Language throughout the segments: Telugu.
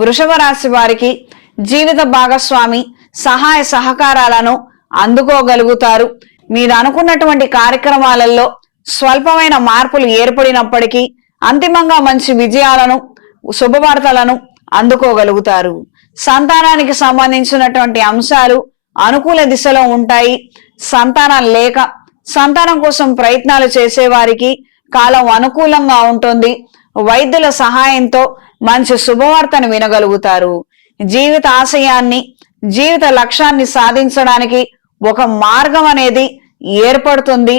వృషభ రాశి వారికి జీవిత భాగస్వామి సహాయ సహకారాలను అందుకోగలుగుతారు. మీరు అనుకున్నటువంటి కార్యక్రమాలలో స్వల్పమైన మార్పులు ఏర్పడినప్పటికీ అంతిమంగా మంచి విజయాలను శుభవార్తలను అందుకోగలుగుతారు. సంతానానికి సంబంధించినటువంటి అంశాలు అనుకూల దిశలో ఉంటాయి. సంతానం లేక సంతానం కోసం ప్రయత్నాలు చేసేవారికి కాలం అనుకూలంగా ఉంటుంది. వైద్యుల సహాయంతో మంచి శుభవార్తను వినగలుగుతారు. జీవిత ఆశయాన్ని జీవిత లక్ష్యాన్ని సాధించడానికి ఒక మార్గం అనేది ఏర్పడుతుంది.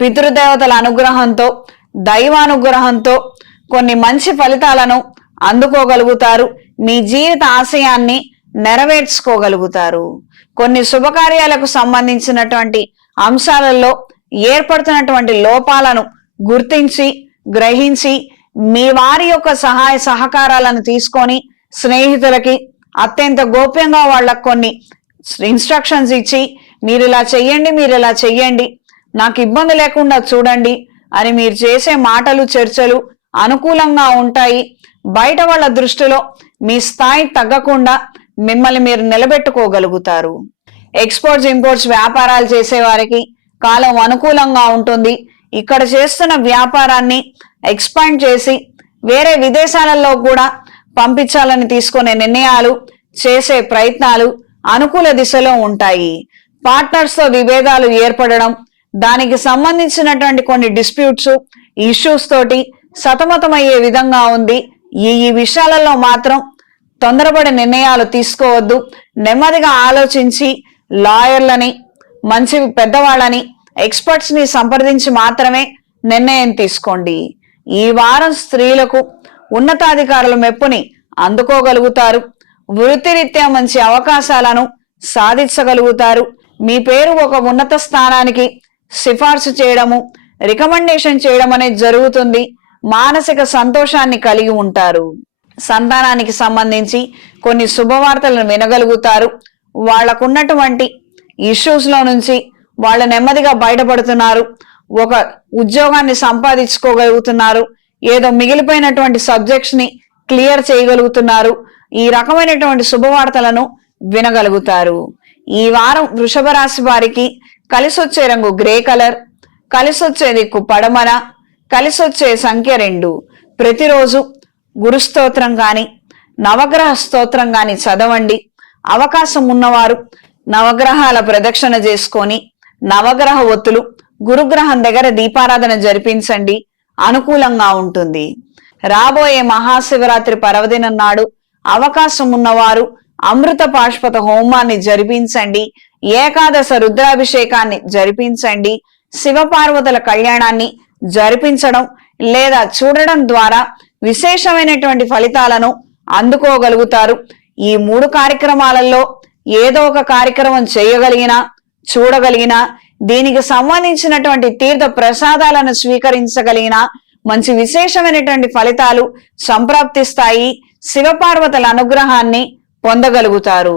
పితృదేవతల అనుగ్రహంతో దైవానుగ్రహంతో కొన్ని మంచి ఫలితాలను అందుకోగలుగుతారు. మీ జీవిత ఆశయాన్ని నెరవేర్చుకోగలుగుతారు. కొన్ని శుభకార్యాలకు సంబంధించినటువంటి అంశాలలో ఏర్పడుతున్నటువంటి లోపాలను గుర్తించి గ్రహించి మీ వారి యొక్క సహాయ సహకారాలను తీసుకొని స్నేహితులకి అత్యంత గోప్యంగా వాళ్ళకు కొన్ని ఇన్స్ట్రక్షన్స్ ఇచ్చి మీరు ఇలా చెయ్యండి మీరు ఇలా చెయ్యండి నాకు ఇబ్బంది లేకుండా చూడండి అని మీరు చేసే మాటలు చర్చలు అనుకూలంగా ఉంటాయి. బయట వాళ్ళ దృష్టిలో మీ స్థాయి తగ్గకుండా మిమ్మల్ని మీరు నిలబెట్టుకోగలుగుతారు. ఎక్స్పోర్ట్స్ ఇంపోర్ట్స్ వ్యాపారాలు చేసే వారికి కాలం అనుకూలంగా ఉంటుంది. ఇక్కడ చేస్తున్న వ్యాపారాన్ని ఎక్స్పాండ్ చేసి వేరే విదేశాలలో కూడా పంపించాలని తీసుకునే నిర్ణయాలు చేసే ప్రయత్నాలు అనుకూల దిశలో ఉంటాయి. పార్ట్నర్స్తో విభేదాలు ఏర్పడడం దానికి సంబంధించినటువంటి కొన్ని డిస్ప్యూట్స్ ఇష్యూస్ తోటి సతమతమయ్యే విధంగా ఉంది. ఈ ఈ విషయాలలో మాత్రం తొందరపడి నిర్ణయాలు తీసుకోవద్దు. నెమ్మదిగా ఆలోచించి లాయర్లని మంచి పెద్దవాళ్ళని ఎక్స్పర్ట్స్ని సంప్రదించి మాత్రమే నిర్ణయం తీసుకోండి. ఈ వారం స్త్రీలకు ఉన్నతాధికారుల మెప్పుని అందుకోగలుగుతారు. వృత్తిరీత్యా మంచి అవకాశాలను సాధించగలుగుతారు. మీ పేరు ఒక ఉన్నత స్థానానికి సిఫార్సు చేయడము రికమెండేషన్ చేయడం అనేది జరుగుతుంది. మానసిక సంతోషాన్ని కలిగి ఉంటారు. సంతానానికి సంబంధించి కొన్ని శుభవార్తలను వినగలుగుతారు. వాళ్ళకున్నటువంటి ఇష్యూస్లో నుంచి వాళ్ళు నెమ్మదిగా బయటపడుతున్నారు. ఒక ఉద్యోగాన్ని సంపాదించుకోగలుగుతున్నారు. ఏదో మిగిలిపోయినటువంటి సబ్జెక్ట్స్ని క్లియర్ చేయగలుగుతున్నారు. ఈ రకమైనటువంటి శుభవార్తలను వినగలుగుతారు. ఈ వారం వృషభ రాశి వారికి కలిసొచ్చే రంగు గ్రే కలర్ కలిసొచ్చే దిక్కు పడమర కలిసొచ్చే సంఖ్య రెండు. ప్రతిరోజు గురుస్తోత్రం కానీ నవగ్రహ స్తోత్రం కానీ చదవండి. అవకాశం ఉన్నవారు నవగ్రహాల ప్రదక్షిణ చేసుకొని నవగ్రహ ఒత్తులు గురుగ్రహం దగ్గర దీపారాధన జరిపించండి. అనుకూలంగా ఉంటుంది. రాబోయే మహాశివరాత్రి పర్వదినం నాడు అవకాశం ఉన్నవారు అమృత పాష్పత హోమాన్ని జరిపించండి. ఏకాదశ రుద్రాభిషేకాన్ని జరిపించండి. శివపార్వతుల కళ్యాణాన్ని జరిపించడం లేదా చూడడం ద్వారా విశేషమైనటువంటి ఫలితాలను అందుకోగలుగుతారు. ఈ మూడు కార్యక్రమాలలో ఏదో ఒక కార్యక్రమం చేయగలిగినా చూడగలిగిన దీనికి సంబంధించినటువంటి తీర్థ ప్రసాదాలను స్వీకరించగలిగిన మంచి విశేషమైనటువంటి ఫలితాలు సంప్రాప్తిస్తాయి. శివపార్వతుల అనుగ్రహాన్ని పొందగలుగుతారు.